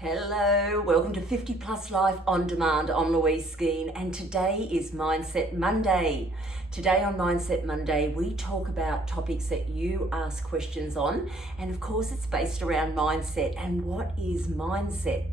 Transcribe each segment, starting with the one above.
Hello, welcome to 50 Plus Life on Demand. I'm Louise Skeen and today is Mindset Monday. Today on Mindset Monday, we talk about topics that you ask questions on, and of course it's based around mindset. And what is mindset?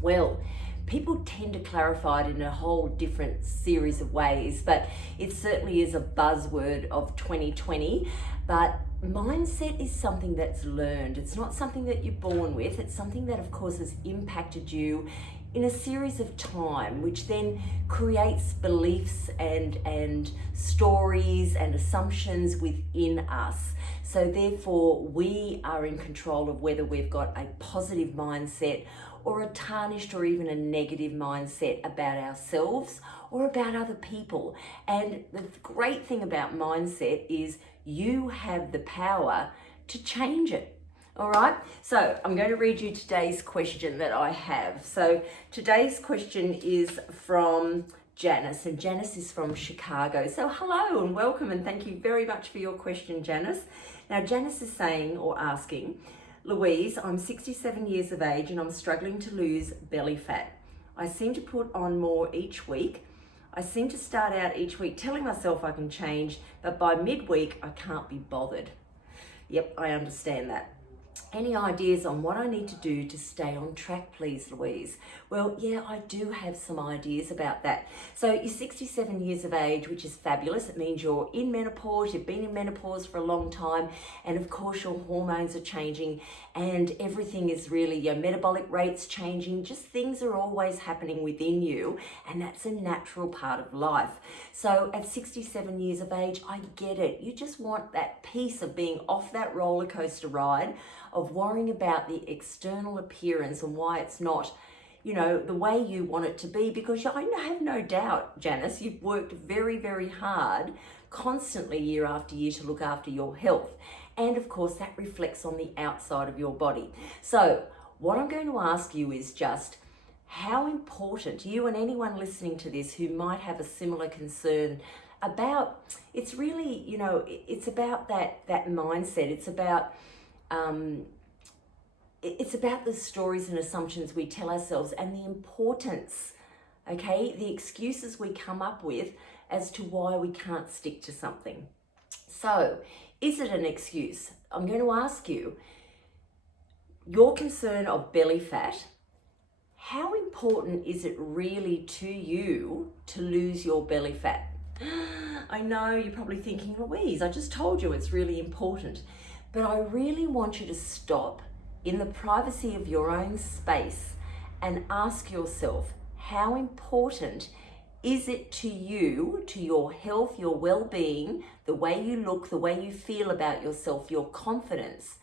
Well, people tend to clarify it in a whole different series of ways, but it certainly is a buzzword of 2020. But mindset is something that's learned. It's not something that you're born with. It's something that, of course, has impacted you in a series of time, which then creates beliefs and stories and assumptions within us. So therefore, we are in control of whether we've got a positive mindset or a tarnished or even a negative mindset about ourselves or about other people. And the great thing about mindset is you have the power to change it. All right, so I'm going to read you today's question that I have. So today's question is from Janice, and Janice is from Chicago. So hello and welcome, and thank you very much for your question, Janice. Now, Janice is saying or asking, Louise, I'm 67 years of age and I'm struggling to lose belly fat. I seem to put on more each week. I seem to start out each week telling myself I can change, but by midweek I can't be bothered. Yep, I understand that. Any ideas on what I need to do to stay on track, please, Louise? Well, yeah, I do have some ideas about that. So you're 67 years of age, which is fabulous. It means you're in menopause, you've been in menopause for a long time, and of course your hormones are changing and everything is really, your metabolic rates changing, just things are always happening within you, and that's a natural part of life. So at 67 years of age, I get it. You just want that piece of being off that roller coaster ride, of worrying about the external appearance and why it's not, the way you want it to be, because I have no doubt, Janice, you've worked very, very hard constantly year after year to look after your health. And of course, that reflects on the outside of your body. So what I'm going to ask you is just how important, you and anyone listening to this who might have a similar concern about, it's really, it's about that mindset. It's about the stories and assumptions we tell ourselves and the importance, the excuses we come up with as to why we can't stick to something. So, is it an excuse? I'm going to ask you, your concern of belly fat, how important is it really to you to lose your belly fat? I know you're probably thinking, Louise, I just told you it's really important. But I really want you to stop in the privacy of your own space and ask yourself, how important is it to you, to your health, your well-being, the way you look, the way you feel about yourself, your confidence?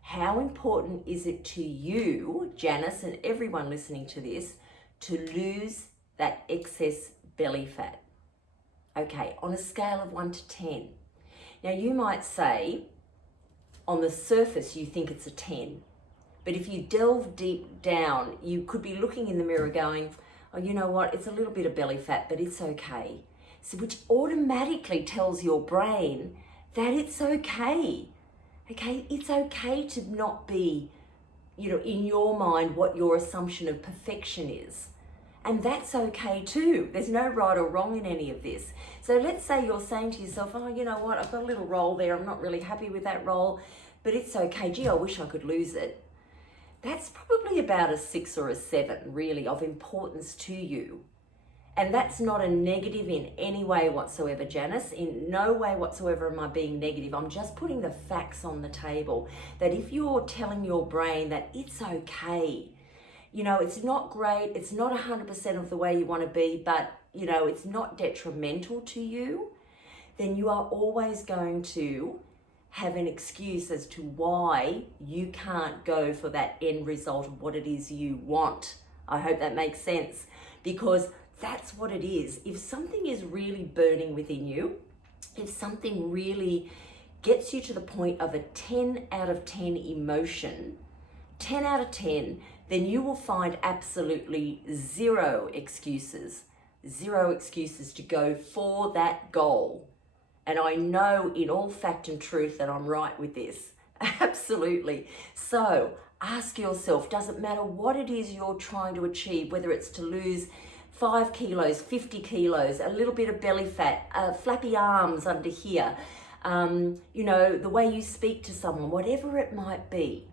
How important is it to you, Janice, and everyone listening to this, to lose that excess belly fat? Okay, on a scale of 1 to 10. Now you might say, on the surface, you think it's a 10. But if you delve deep down, you could be looking in the mirror going, oh, you know what, it's a little bit of belly fat, but it's okay. So which automatically tells your brain that it's okay. Okay, it's okay to not be, in your mind what your assumption of perfection is. And that's okay too. There's no right or wrong in any of this. So let's say you're saying to yourself, oh, you know what, I've got a little roll there. I'm not really happy with that roll, but it's okay. Gee, I wish I could lose it. That's probably about a 6 or a 7, really, of importance to you. And that's not a negative in any way whatsoever, Janice. In no way whatsoever am I being negative. I'm just putting the facts on the table that if you're telling your brain that it's okay, it's not great, it's not 100% of the way you want to be, but, it's not detrimental to you, then you are always going to have an excuse as to why you can't go for that end result of what it is you want. I hope that makes sense, because that's what it is. If something is really burning within you, if something really gets you to the point of a 10 out of 10 emotion, 10 out of 10, then you will find absolutely zero excuses to go for that goal. And I know in all fact and truth that I'm right with this. Absolutely. So Ask yourself, doesn't matter what it is you're trying to achieve, whether it's to lose 5 kilos, 50 kilos, a little bit of belly fat, flappy arms under here, the way you speak to someone, whatever it might be.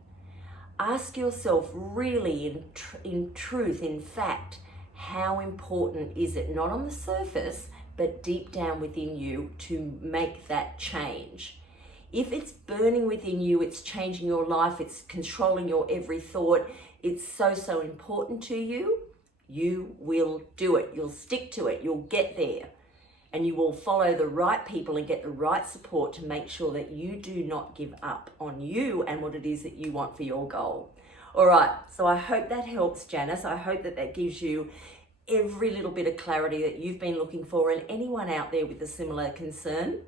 Ask yourself really in truth, in fact, how important is it, not on the surface, but deep down within you, to make that change. If it's burning within you, it's changing your life, it's controlling your every thought, it's so important to you, you will do it. You'll stick to it. You'll get there. And you will follow the right people and get the right support to make sure that you do not give up on you and what it is that you want for your goal. All right, so I hope that helps, Janice. I hope that gives you every little bit of clarity that you've been looking for. And anyone out there with a similar concern,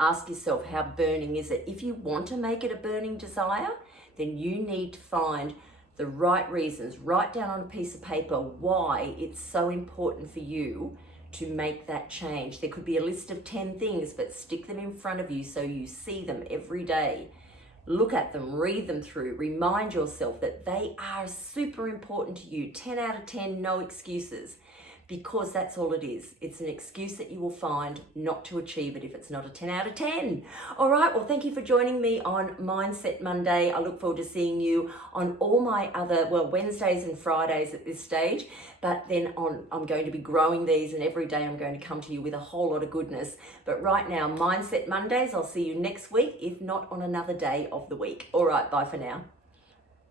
ask yourself, how burning is it? If you want to make it a burning desire, then you need to find the right reasons. Write down on a piece of paper why it's so important for you to make that change. There could be a list of 10 things, but stick them in front of you so you see them every day. Look at them, read them through, remind yourself that they are super important to you. 10 out of 10, no excuses, because that's all it is. It's an excuse that you will find not to achieve it if it's not a 10 out of 10. All right, well, thank you for joining me on Mindset Monday. I look forward to seeing you on all my other, Wednesdays and Fridays at this stage, but then I'm going to be growing these, and every day I'm going to come to you with a whole lot of goodness. But right now, Mindset Mondays, I'll see you next week, if not on another day of the week. All right, bye for now.